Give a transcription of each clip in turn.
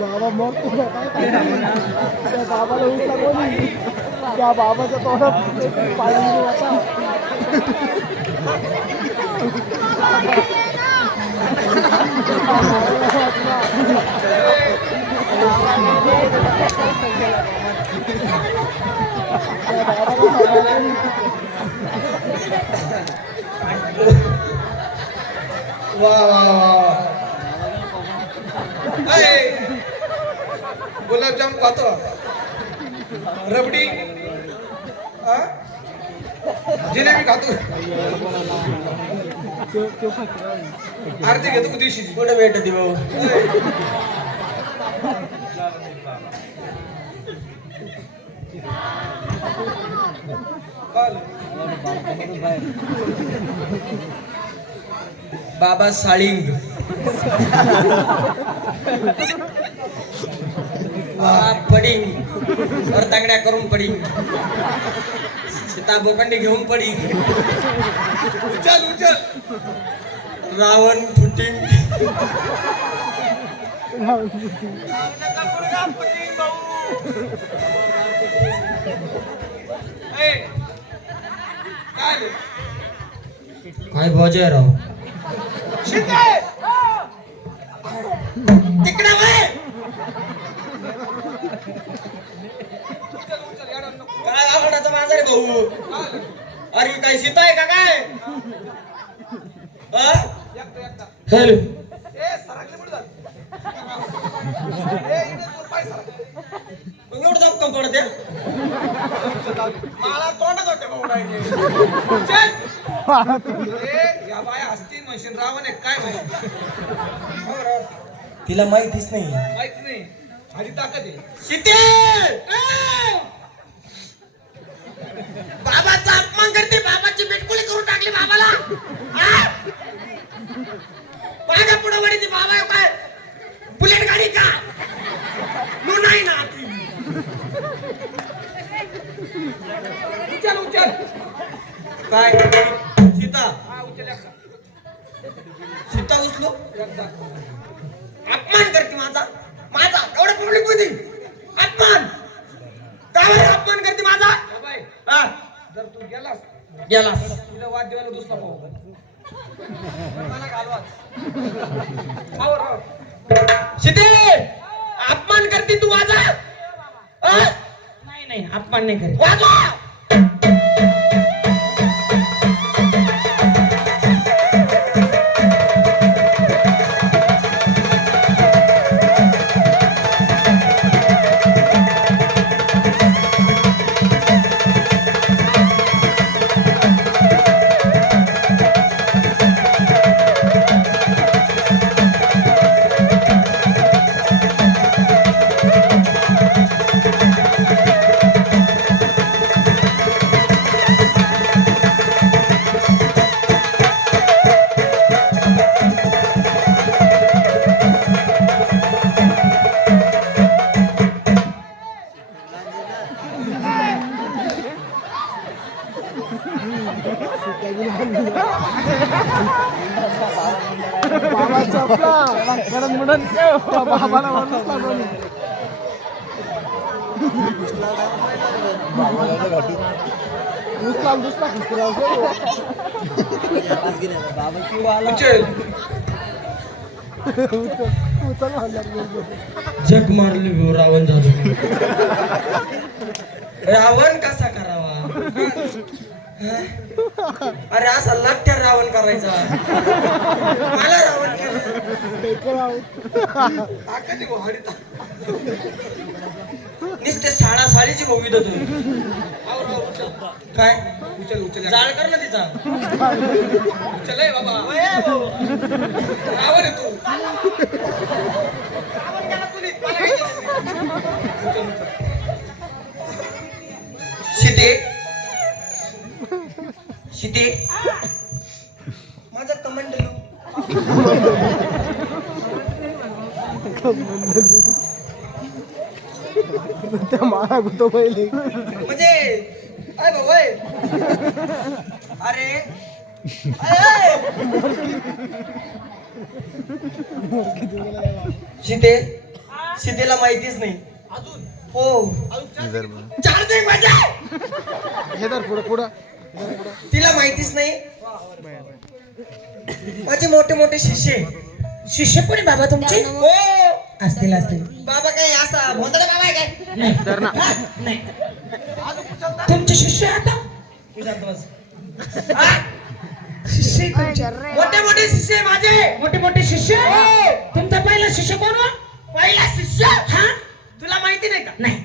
बाबा मरतो का काय त्या बाबाला उठला कोणी? त्या बाबाच्या तोंडात पाणी होता वा वा वा गुलाबजाम खातो रबडी? जिलेबी खातो. आरती घेतो का दिवशीची? कुठे भेटते भाऊ? काल बाबा साळिंग. पडिंग. वर तांगड्या करून पडिंग. सीता बोकंडी घेऊन पडिंग. उचल उचल. रावण फुटिंग. अय, काय भोजे राव तिकडे. काय आवडाचा माझा रे भाऊ अरे काय सीता आहे का काय हॅलो ए सरकले पुढे झालं ए इकडे तू पाय सरक. मग एवढं दाब कम पडत मला तोंडच होते भाऊ डायरेक्ट. चल ए या बाया हसतील म्हणशील रावण आहे काय माहिती? हो राव. तिला माहितीच नाही. माहीत नाही. माझी ताकद आहे. बाबाचा अपमान करते बाबाची बेटकुली करून टाकली बाबाला? मागे पुढे वळीती बाबा काय? बुलेट गाडी का? नो नाही ना ती. उचल उचल. काय? सीता। सीता उचलो। अपमान करते माझा। माझा एवढं पब्लिकमध्ये? अपमान! बरं अपमान करते माझा? हा. जर तू गेलास गेला तुझ्या वाद्याला दुसरा पाहू मला घालवाच. सीते अपमान करते तू माझा? नाही नाही अपमान नाही करत. वाजवा! चपला मुडन बाबाला म्हणून लागून दुसला दुसला जग मारले भिऊ रावण झालो रावण कसा करावा? अरे असा लठ्ठ्या रावण करायचा. मला रावण करायचा. ताकद आहे भाऊ, हाडी नुसते साडा साडीची भूमी देतो काय? उचल उचल. जाळ कर ना तिचा. उचल बाबा. रावण आहे तू. शिते माझा कमंडलू. त्या मारा गुतो पहिले म्हणजे. अरे शिते शितेला माहितीच नाही. अजून हो चार्जिंग माझ्या हे तर पुढं पुढं. तिला माहितीच नाही. माझे मोठे मोठे शिष्य शिष्य कोणी बाबा तुमचे? हो. असतील असतील. बाबा काय असा भोंदडा बाबा आहे काय? नाही हा? नाही. तुमचे शिष्य आता? हा? शिष्य. मोठे मोठे शिष्य माझे. मोठे मोठे शिष्य? तुमचा पहिला शिष्य कोण हो? पहिला शिष्य? हा? तुला माहिती नाही का? नाही.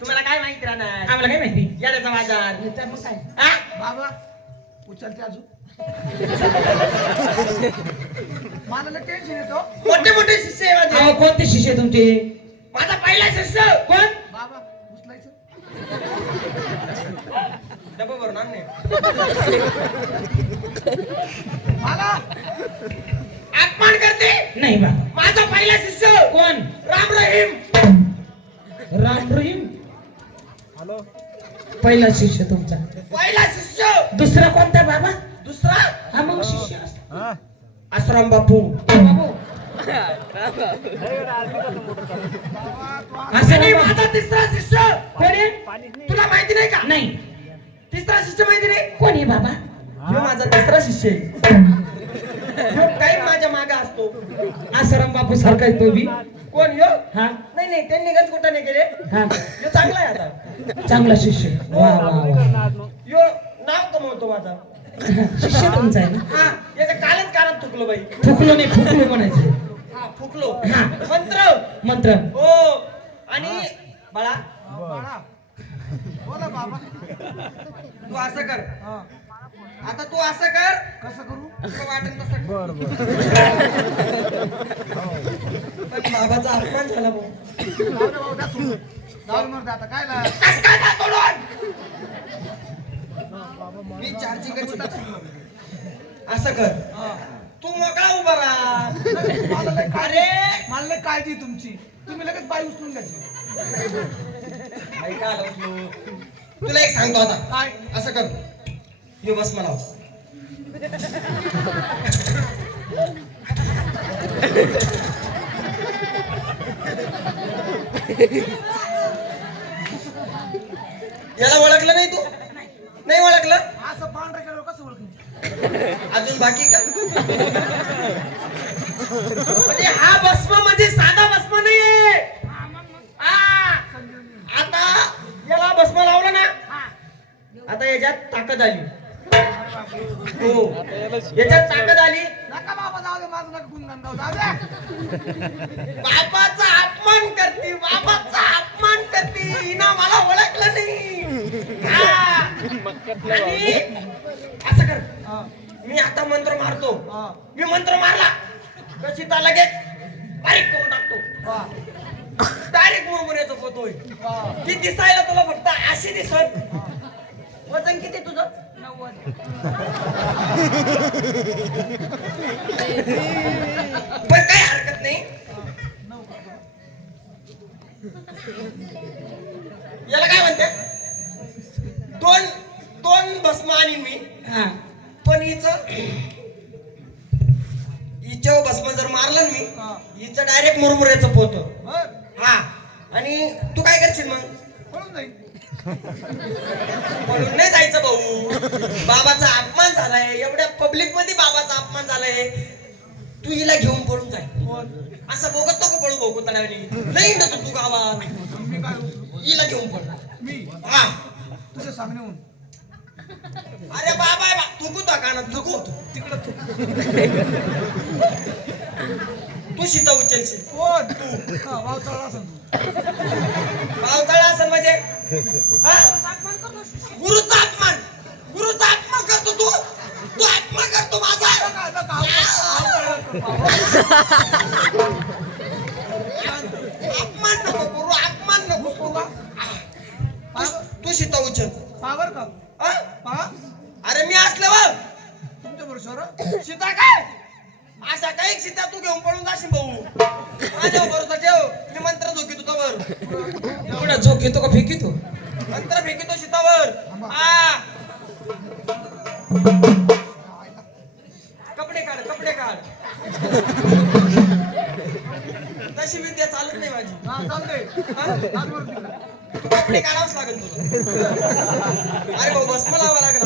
तुम्हाला काय माहिती राहणार? आम्हाला काय माहिती? याचा बाजार. मग काय? हा? बाबा उचलते अजून. मला टेन्शन येतो. मोठे मोठे शिष्य आहे माझे? कोणते शिष्य तुमचे? माझा पहिला शिष्य. कोण? बाबा उचलायचं. डबा भरून आण ने. मला. अपमान करते? नाही बा. माझा पहिला शिष्य. कोण? राम रहीम. राम रहीम? पहिला शिष्य तुमचा. पहिला शिष्य? दुसरा कोणता बाबा? दुसरा? हा मग शिष्य असतो. आसाराम बापू. असं नाही माझा तिसरा शिष्य? कोण? आहे तुला माहिती नाही का? नाही. तिसरा शिष्य माहिती नाही? कोण आहे बाबा ह्यो माझा तिसरा शिष्य आहे. ह्यो काही माझ्या मागे असतो. आसाराम बापू सारखा आहे तो बी. कोण ह्यो हा? नाही नाही त्यांनी गंज कुठं नाही गेले हा. ह्यो चांगला आहे आता. चांगला शिष्य. वा वा वा. ह्यो नाव कमवतो माझा. शिष्य तुमचा आहे ना? हा याच्या कालच कानात थुकलो बाई. थुकलो नाही फुकलो म्हणायचं. हा फुकलो. हा. मंत्र. मंत्र. हो. आणि बाळा. बाळा. बोला बाबा. तू असं कर. हा. आता तू असं कर. कसं करू? तुला वाटेल तसं कर. बाबाचा अपमान झाला मी चार्जिंग असं कर. तू मोकळा उभा राहा. अरे! मला काळजी तुमची. तुम्ही लगेच बाई उचलून घ्यायची. तुला एक सांगतो आता. काय? असं कर. यो बस मला. याला ओळखलं नाही तू? नाही ओळखलं? असं पांढरं केलं कसं ओळखू अजून बाकी का? म्हणजे हा भस्म म्हणजे साधा भस्म नाहीये हा. आता याला भस्म लावलं ना आता याच्यात ताकद आली हो याच्यात ताकद आली. नका बाबा जाऊ दे माझं नका गुणगान गाऊ जाऊ दे. बाबाचा अपमान करते बाबाचा अपमान करते. हिनं मला ओळखलं नाही. असं कर. मी आता मंत्र मारतो. मी मंत्र मारला. तर सीता लगेच बारीक करून टाकतो. डायरेक्ट मुरमुऱ्याचं पोतोय वा ती दिसायला तुला फक्त अशी दिसत. वजन किती तुझं? पण काही हरकत नाही. याला काय म्हणते दोन दोन भस्म आणि मी. पण हिच हिच्या भस्म जर मारलं मी. हिचं डायरेक्ट मुरमुऱ्याचं पोत. हा. आणि तू काय करशील मग? म्हणून नाही जायचं भाऊ. बाबाचा अपमान झालाय. एवढ्या पब्लिकमध्ये बाबाचा अपमान झालाय. तू हिला घेऊन पळून जाय. असं बघत नको पळू भाऊ कुतड्यावरी नाही ना तू गावात? हिला घेऊन पळ. हा. तुझ्या सांगण्याहून अरे बाबा बा थुकू तो कानात थुकू. तिकडं तू तू सीता उचलशील. कोण तू. हा चढला असेल पावसाळा असेल म्हणजे? गुरुचा अपमान. गुरुचा अपमान करतो तू. तू अपमान करतो माझा. अपमान नको करू अपमान नको करू. तू- तू सीता उचल. पावर का? हा? अरे मी असल्यावर तुमच्या बरोबर सीता काय? अशा काही सीता तू घेऊन पळून जाशील भाऊ? माझ्या बरोबर ठेव. मी मंत्र झोकितो तवर एवढा झोक घेतो का? फेकितो? मंत्र फेकितो सीतावर हा कपडे काढ कपडे काढ. तशी विद्या चालत नाही माझी. कपडे काढावंच लागेल तुला. अरे भाऊ भस्म लावा लागेल.